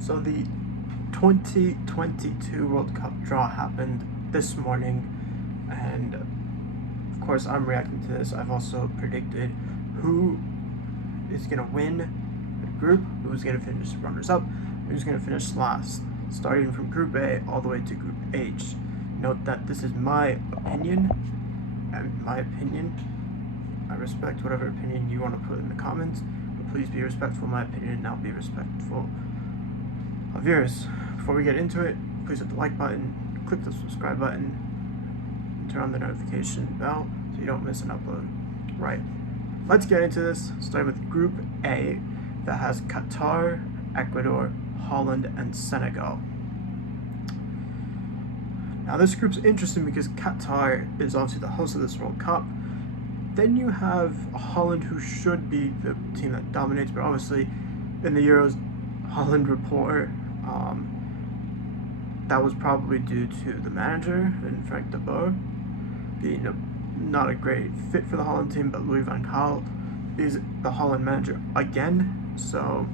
So the 2022 World Cup draw happened this morning, and of course I'm reacting to this. I've also predicted who is going to win the group, who's going to finish runners-up, who's going to finish last, starting from Group A all the way to Group H. Note that this is my opinion, and I respect whatever opinion you want to put in the comments, but please be respectful of my opinion and now be respectful of yours. Before we get into it, please hit the like button, click the subscribe button, and turn on the notification bell so you don't miss an upload. Right, let's get into this, starting with Group A that has Qatar, Ecuador, Holland, and Senegal. Now this group's interesting because Qatar is obviously the host of this World Cup. Then you have Holland, who should be the team that dominates, but obviously in the Euros, Holland report, that was probably due to the manager, and Frank de Boer, being not a great fit for the Holland team, but Louis van Gaal is the Holland manager again. So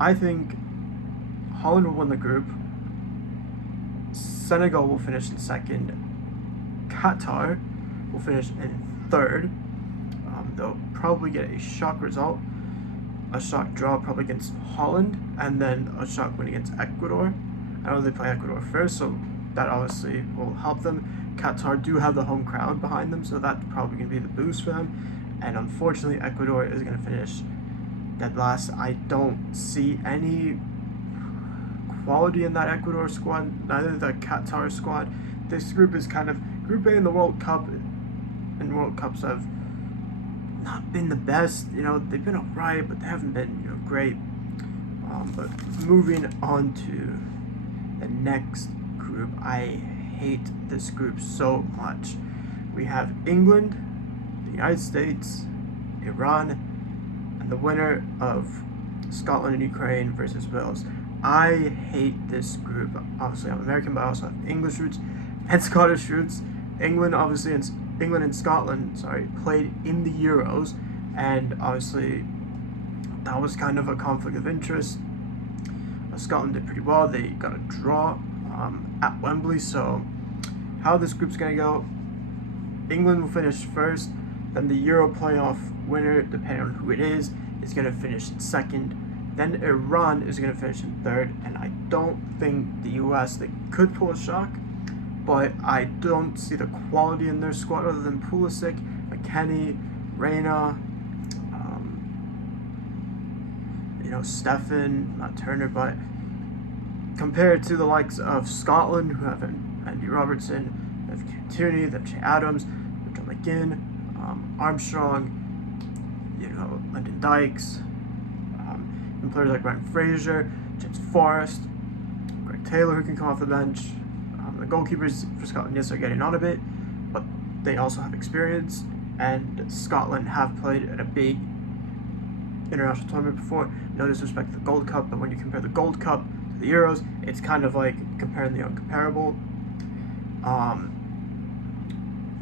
I think Holland will win the group. Senegal will finish in second. Qatar will finish in third. They'll probably get a shock result, a shock draw probably against Holland, and then a shock win against Ecuador. I know they play Ecuador first, so that obviously will help them. Qatar do have the home crowd behind them, so that's probably going to be the boost for them. And unfortunately, Ecuador is going to finish dead last. I don't see any quality in that Ecuador squad, neither the Qatar squad. This group is kind of Group A in the World Cup, and World Cups have not been the best. They've been alright, but they haven't been great. But moving on to the next group, I hate this group so much. We have England, the United States, Iran, and the winner of Scotland and Ukraine versus Wales. I hate this group. Obviously, I'm American, but I also have English roots and Scottish roots. England and Scotland, played in the Euros, and obviously that was kind of a conflict of interest. Scotland did pretty well. They got a draw at Wembley. So how this group's going to go, England will finish first, then the Euro playoff winner, depending on who it is going to finish in second. Then Iran is going to finish in third, and I don't think the US, they could pull a shock, but I don't see the quality in their squad other than Pulisic, McKennie, Reina, Stefan, not Turner, but compared to the likes of Scotland, who have Andy Robertson, they have Tierney, they have Che Adams, they have John McGinn, Armstrong, Lyndon Dykes, and players like Ryan Fraser, James Forrest, Greg Taylor, who can come off the bench. The goalkeepers for Scotland, yes, are getting on a bit, but they also have experience, and Scotland have played at a big international tournament before. No disrespect to the Gold Cup, but when you compare the Gold Cup to the Euros, it's kind of like comparing the uncomparable.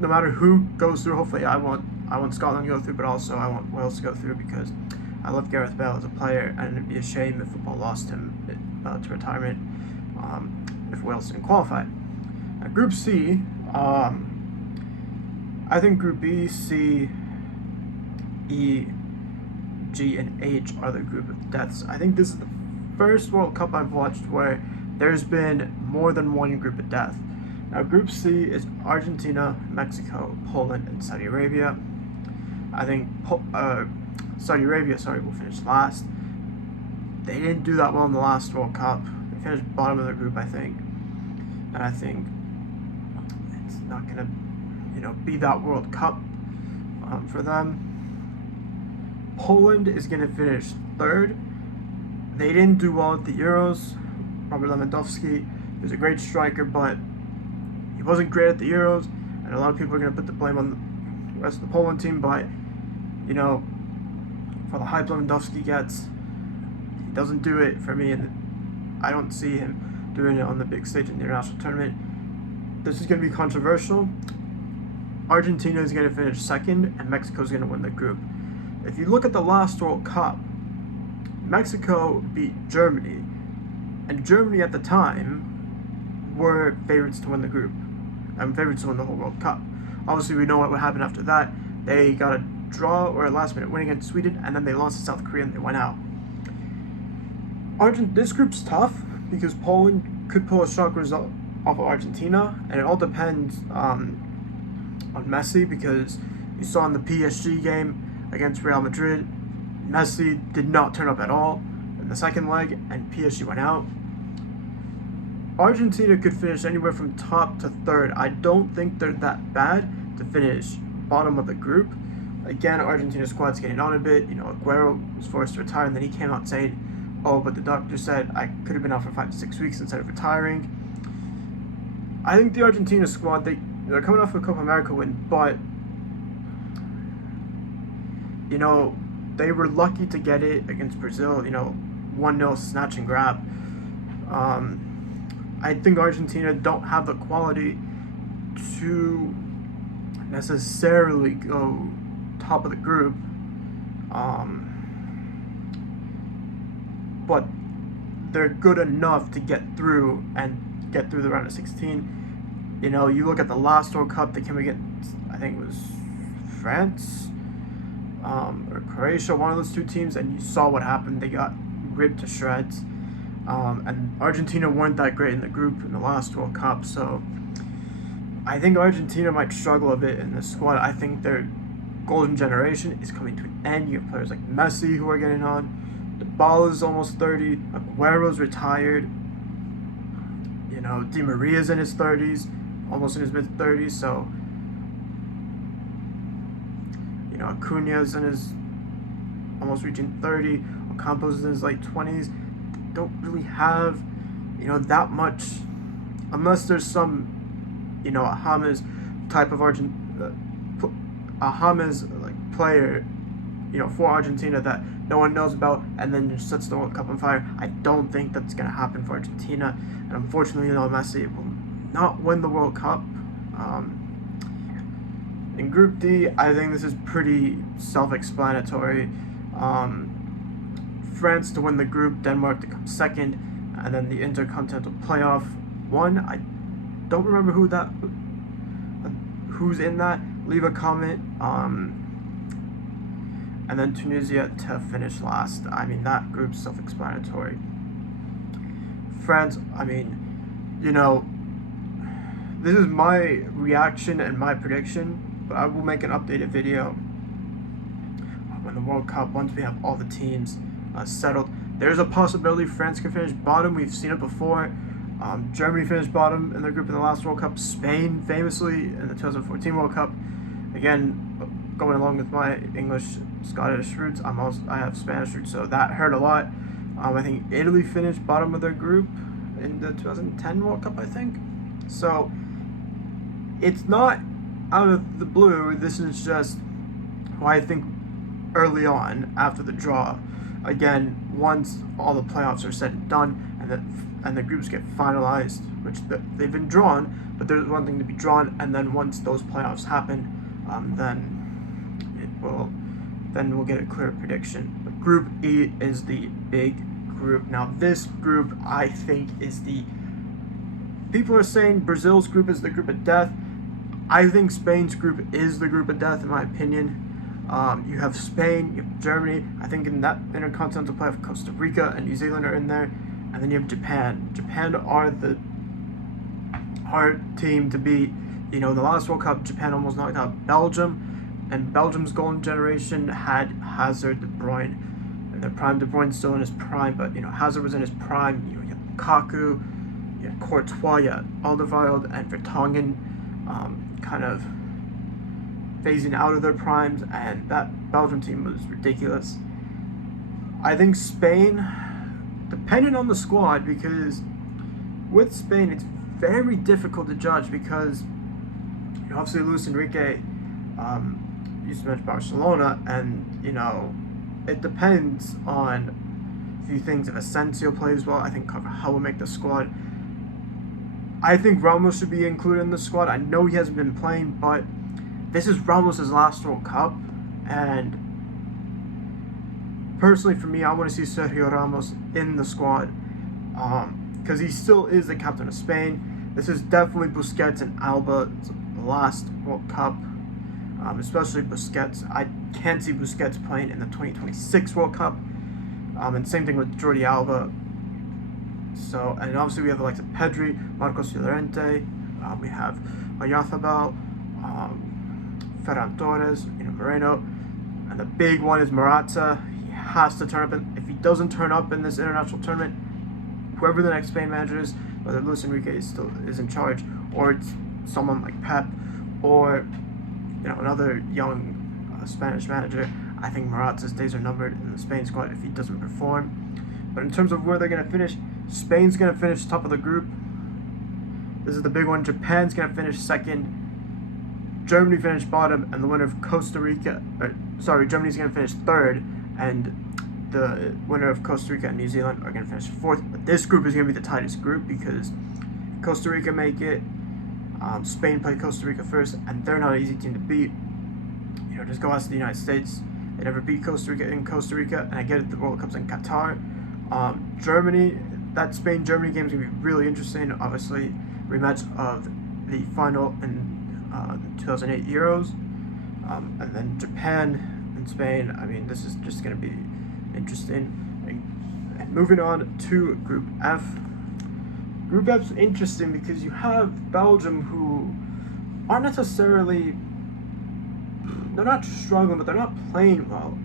No matter who goes through, hopefully I want Scotland to go through, but also I want Wales to go through because I love Gareth Bale as a player, and it'd be a shame if football lost him to retirement if Wales didn't qualify. Now, Group C, I think Group B, C, E, G, and H are the group of deaths. I think this is the first World Cup I've watched where there's been more than one group of death. Now, Group C is Argentina, Mexico, Poland, and Saudi Arabia. I think Saudi Arabia, will finish last. They didn't do that well in the last World Cup. They finished bottom of their group, I think. And I think it's not going to, be that World Cup for them. Poland is going to finish third. They didn't do well at the Euros. Robert Lewandowski is a great striker, but he wasn't great at the Euros, and a lot of people are going to put the blame on the rest of the Poland team, but, for the hype Lewandowski gets, he doesn't do it for me, and I don't see him doing it on the big stage in the international tournament. This is going to be controversial. Argentina is going to finish second, and Mexico is going to win the group. If you look at the last World Cup, Mexico beat Germany, and Germany at the time were favorites to win the group and favorites to win the whole World Cup. Obviously, we know what would happen after that. They got a draw or a last-minute win against Sweden, and then they lost to South Korea and they went out. This group's tough because Poland could pull a shock result off of Argentina, and it all depends on Messi, because you saw in the PSG game against Real Madrid, Messi did not turn up at all in the second leg, and PSG went out. Argentina could finish anywhere from top to third. I don't think they're that bad to finish bottom of the group. Again, Argentina's squad's getting on a bit. Aguero was forced to retire, and then he came out saying, "Oh, but the doctor said I could have been out for 5 to 6 weeks instead of retiring." I think the Argentina squad, they're coming off a Copa America win, but they were lucky to get it against Brazil. 1-0 snatch and grab. I think Argentina don't have the quality to necessarily go top of the group, but they're good enough to get through the round of 16. You look at the last World Cup, they came against, I think it was France or Croatia, one of those two teams, and you saw what happened. They got ripped to shreds. And Argentina weren't that great in the group in the last World Cup, so I think Argentina might struggle a bit in this squad. I think their golden generation is coming to an end. You have players like Messi who are getting on. Dybala's almost 30. Aguero's retired. Di Maria's in his 30s, almost in his mid-30s, so Acuña's in his almost reaching 30. Ocampo's in his late 20s. Don't really have that much, unless there's some a James type of a James like player for Argentina that no one knows about, and then just sets the World Cup on fire. I don't think that's going to happen for Argentina, and unfortunately Messi will not win the World Cup. In Group D, I think this is pretty self-explanatory. France to win the group, Denmark to come second, and then the Intercontinental Playoff one. I don't remember who's in that. Leave a comment. And then Tunisia to finish last. I mean, that group's self-explanatory. France, this is my reaction and my prediction, but I will make an updated video when the World Cup, once we have all the teams settled. There's a possibility France can finish bottom. We've seen it before. Germany finished bottom in their group in the last World Cup. Spain famously in the 2014 World Cup. Again, going along with my English-Scottish roots, I have Spanish roots, so that hurt a lot. I think Italy finished bottom of their group in the 2010 World Cup, I think. So it's not out of the blue. This is just who I think early on after the draw. Again, once all the playoffs are said and done, and the groups get finalized, which they've been drawn, but there's one thing to be drawn, and then once those playoffs happen, then we'll get a clear prediction. But Group E is the big group. Now, this group, I think, people are saying Brazil's group is the group of death. I think Spain's group is the group of death, in my opinion. You have Spain, you have Germany. I think in that Intercontinental Playoff, Costa Rica and New Zealand are in there. And then you have Japan. Japan are the hard team to beat. The last World Cup, Japan almost knocked out Belgium. And Belgium's golden generation had Hazard, De Bruyne, in their prime. De Bruyne's still in his prime, but Hazard was in his prime. You had Lukaku, you had Courtois, you had Alderweireld, and Vertonghen kind of phasing out of their primes, and that Belgium team was ridiculous. I think Spain, depending on the squad, because with Spain it's very difficult to judge, because obviously Luis Enrique used to manage Barcelona, and it depends on a few things. If Asensio plays well, I think Carvajal will make the squad. I think Ramos should be included in the squad. I know he hasn't been playing, but this is Ramos' last World Cup, and Personally, for me, I want to see Sergio Ramos in the squad because he still is the captain of Spain. This is definitely Busquets and Alba's last World Cup, especially Busquets. I can't see Busquets playing in the 2026 World Cup, and same thing with Jordi Alba. So, and obviously we have the likes of Pedri, Marcos Llorente, we have Oyarzabal, Ferran Torres, Moreno, and the big one is Morata. He has to turn up, and if he doesn't turn up in this international tournament, whoever the next Spain manager is, whether Luis Enrique still is in charge, or it's someone like Pep, or another young Spanish manager, I think Morata's days are numbered in the Spain squad if he doesn't perform. But in terms of where they're going to finish, Spain's going to finish top of the group. This is the big one. Japan's going to finish second. Germany finished bottom, and the winner of Germany's going to finish third, and the winner of Costa Rica and New Zealand are going to finish fourth. But this group is going to be the tightest group because Costa Rica make it. Spain play Costa Rica first, and they're not an easy team to beat. Just go ask the United States. They never beat Costa Rica in Costa Rica, and I get it, the World Cup's in Qatar. Germany, that Spain-Germany game is going to be really interesting. Obviously, rematch of the final in the 2008 Euros. And then Japan and Spain, I mean, this is just going to be interesting. And moving on to Group F. Group F's interesting because you have Belgium, who aren't necessarily, they're not struggling, but they're not playing well.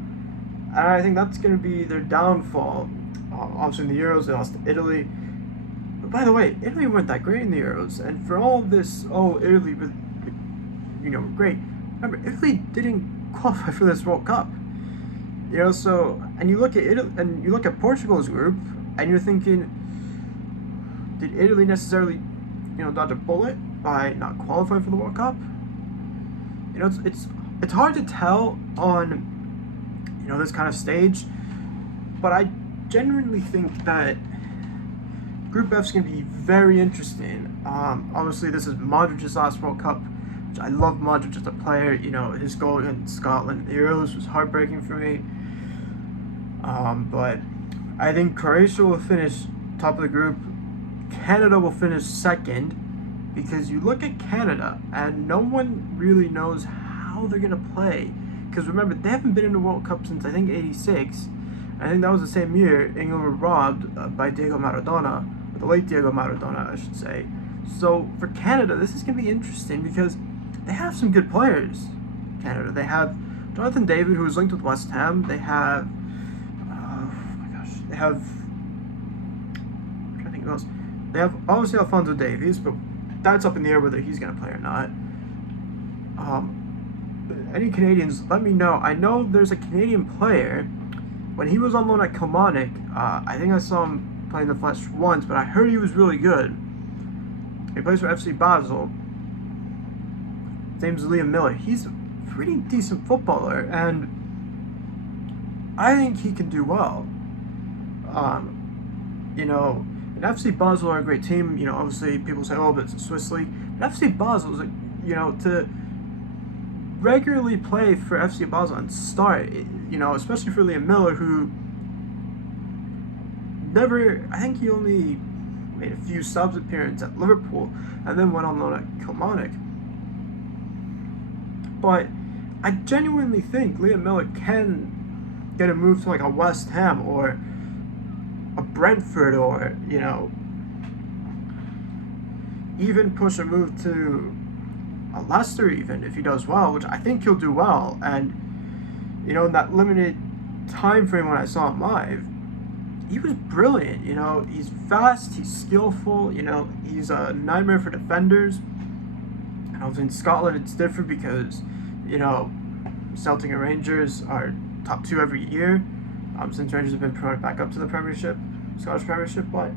And I think that's going to be their downfall. Obviously in the Euros, they lost to Italy. But by the way, Italy weren't that great in the Euros. And for all of this, Italy, great. Remember, Italy didn't qualify for this World Cup. So, and you look at Italy, and you look at Portugal's group, and you're thinking, did Italy necessarily, dodge a bullet by not qualifying for the World Cup? It's hard to tell on, this kind of stage, but I genuinely think that Group F's going to be very interesting. Obviously, this is Modric's last World Cup, which I love Modric as a player. His goal against Scotland in the Euros was heartbreaking for me. But I think Croatia will finish top of the group. Canada will finish second, because you look at Canada and no one really knows how they're going to play. Because remember, they haven't been in the World Cup since, I think, '86. I think that was the same year England were robbed by Diego Maradona, or the late Diego Maradona, I should say. So for Canada, this is going to be interesting because they have some good players. Canada, they have Jonathan David, who is linked with West Ham. They have, I'm trying to think who else. They have obviously Alphonso Davies, but that's up in the air whether he's going to play or not. Any Canadians, let me know. I know there's a Canadian player. When he was on loan at Kilmarnock, I think I saw him play in the flesh once, but I heard he was really good. He plays for FC Basel. His name's Liam Miller. He's a pretty decent footballer, and I think he can do well. And FC Basel are a great team. Obviously people say, oh, but it's a Swiss league. But FC Basel is, to regularly play for FC Basel and start, especially for Liam Miller, who I think he only made a few subs appearances at Liverpool and then went on loan at Kilmarnock. But I genuinely think Liam Miller can get a move to like a West Ham or a Brentford, or even push a move to a Leicester, even if he does well, which I think he'll do well. And in that limited time frame when I saw him live, he was brilliant. He's fast, he's skillful, he's a nightmare for defenders. And obviously in Scotland it's different because Celtic and Rangers are top two every year, since Rangers have been promoted back up to the Premiership, Scottish Premiership. But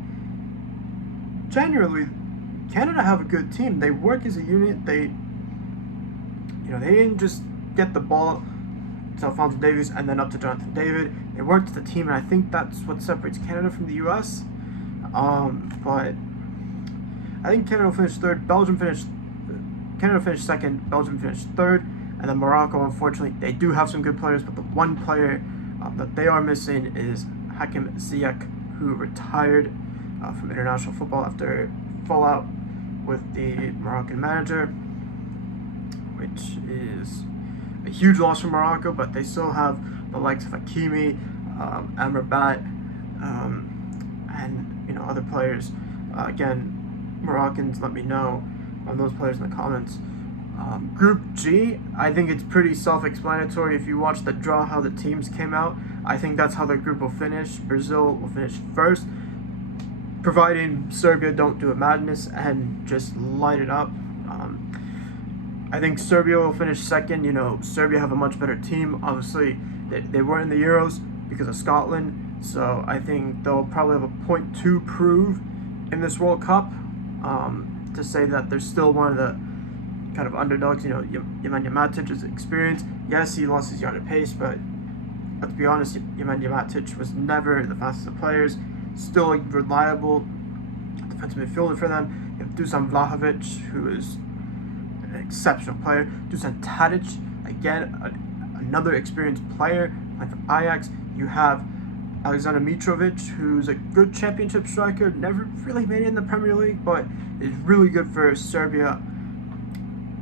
generally, Canada have a good team. They work as a unit. They didn't just get the ball to Alphonso Davies and then up to Jonathan David. They worked as a team, and I think that's what separates Canada from the U.S. But I think Canada will finish third. Canada finished second. Belgium finished third, and then Morocco. Unfortunately, they do have some good players, but the one player that they are missing is Hakim Ziyech, who retired from international football after fallout with the Moroccan manager, which is a huge loss for Morocco, but they still have the likes of Hakimi, Amrabat, and other players. Again, Moroccans, let me know on those players in the comments. Group G, I think it's pretty self-explanatory. If you watch the draw, how the teams came out, I think that's how the group will finish. Brazil will finish first, providing Serbia don't do a madness and just light it up. I think Serbia will finish second. Serbia have a much better team. Obviously, they weren't in the Euros because of Scotland, so I think they'll probably have a point to prove in this World Cup to say that they're still one of the kind of underdogs. Nemanja Matic is experienced. Yes, he lost his yard of pace, but let's be honest, Nemanja Matic was never the fastest of players. Still a reliable defensive midfielder for them. You have Dusan Vlahovic, who is an exceptional player. Dusan Tadic, again, another experienced player. Like for Ajax, you have Alexander Mitrovic, who's a good championship striker. Never really made it in the Premier League, but is really good for Serbia.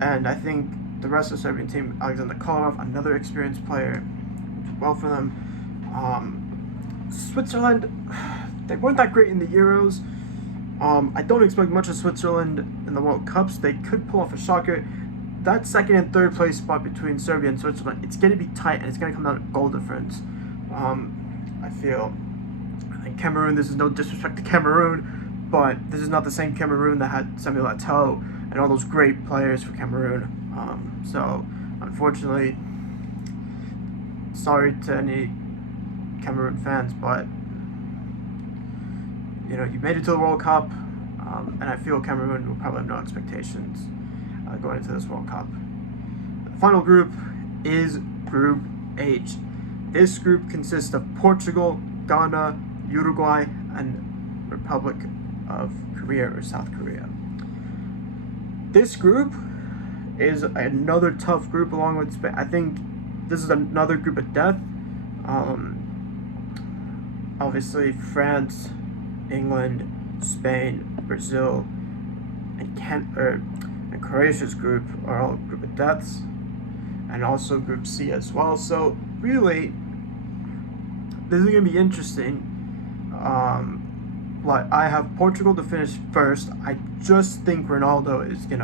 And I think the rest of the Serbian team, Alexander Kolarov, another experienced player, well for them. Switzerland, they weren't that great in the Euros. I don't expect much of Switzerland in the World Cups. They could pull off a shocker. That second and third place spot between Serbia and Switzerland, it's going to be tight, and it's going to come down to goal difference. I feel. I think Cameroon, this is no disrespect to Cameroon, but this is not the same Cameroon that had Samuel Eto'o and all those great players for Cameroon. So, unfortunately, sorry to any Cameroon fans, but you made it to the World Cup, and I feel Cameroon will probably have no expectations going into this World Cup. The final group is Group H. This group consists of Portugal, Ghana, Uruguay, and Republic of Korea or South Korea. This group is another tough group along with Spain. I think this is another group of death. Obviously, France, England, Spain, Brazil, and Croatia's group are all a group of deaths, and also Group C as well. So really, this is going to be interesting. But I have Portugal to finish first. I just think Ronaldo is going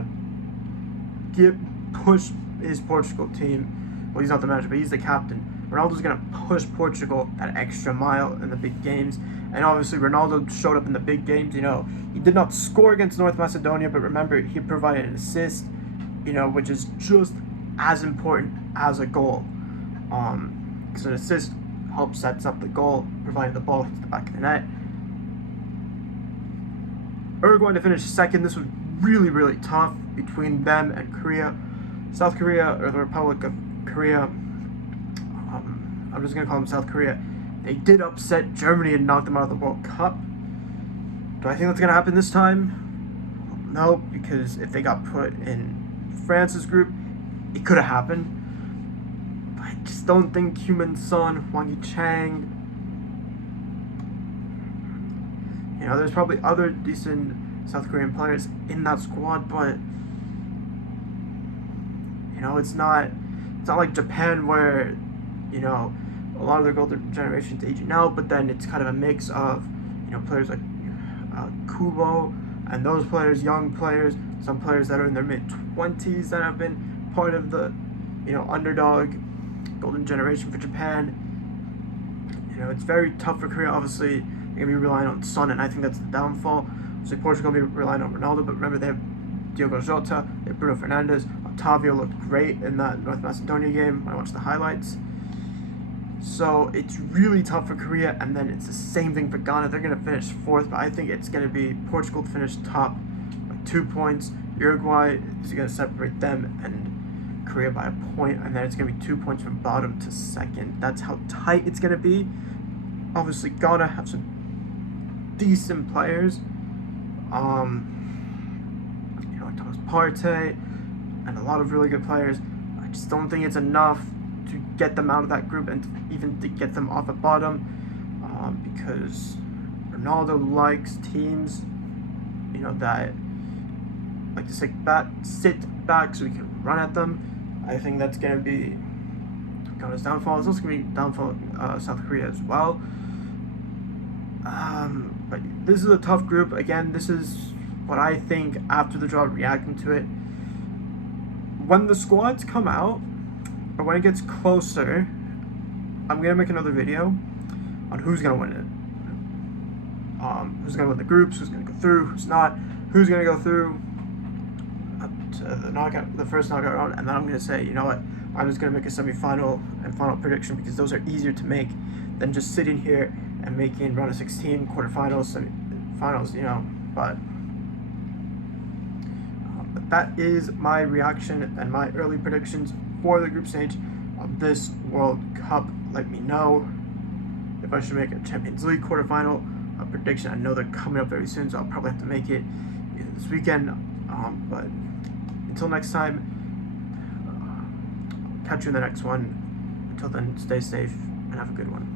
to push his Portugal team. Well, he's not the manager, but he's the captain. Ronaldo's going to push Portugal that extra mile in the big games. And obviously, Ronaldo showed up in the big games. He did not score against North Macedonia, but remember, he provided an assist, which is just as important as a goal. Because an assist helps sets up the goal, providing the ball hits the back of the net. Uruguay to finish second. This was really, really tough between them and Korea. South Korea, or the Republic of Korea, I'm just going to call them South Korea. They did upset Germany and knock them out of the World Cup. Do I think that's going to happen this time? No, because if they got put in France's group, it could have happened. But I just don't think Heung-min Son, Wang Yi-chang, there's probably other decent South Korean players in that squad, but it's not like Japan where a lot of their golden generation's aging out, but then it's kind of a mix of players like Kubo and those players, young players, some players that are in their mid-20s that have been part of the underdog golden generation for Japan. It's very tough for Korea. Obviously, they're going to be relying on Son, and I think that's the downfall. So Portugal will be relying on Ronaldo, but remember they have Diogo Jota, they have Bruno Fernandes. Otavio looked great in that North Macedonia game when I watched the highlights. So it's really tough for Korea, and then it's the same thing for Ghana. They're going to finish fourth, but I think it's going to be Portugal to finish top by 2 points. Uruguay is going to separate them and Korea by a point, and then it's going to be 2 points from bottom to second. That's how tight it's going to be. Obviously, Ghana have some decent players, like Thomas Partey, and a lot of really good players. I just don't think it's enough to get them out of that group and even to get them off the bottom, because Ronaldo likes teams, that like to sit back so we can run at them. I think that's going to be Ghana's downfall. It's also going to be downfall of South Korea as well. But this is a tough group. Again, this is what I think after the draw, reacting to it. When the squads come out, or when it gets closer, I'm going to make another video on who's going to win it. Who's going to win the groups, who's going to go through, who's not, who's going to go through up to the first knockout round, and then I'm going to say, you know what, I'm just going to make a semi-final and final prediction, because those are easier to make than just sitting here and making round of 16, quarterfinals, semi-finals, but that is my reaction and my early predictions for the group stage of this World Cup. Let me know if I should make a Champions League quarterfinal prediction. I know they're coming up very soon, so I'll probably have to make it this weekend. But until next time, catch you in the next one. Until then, stay safe and have a good one.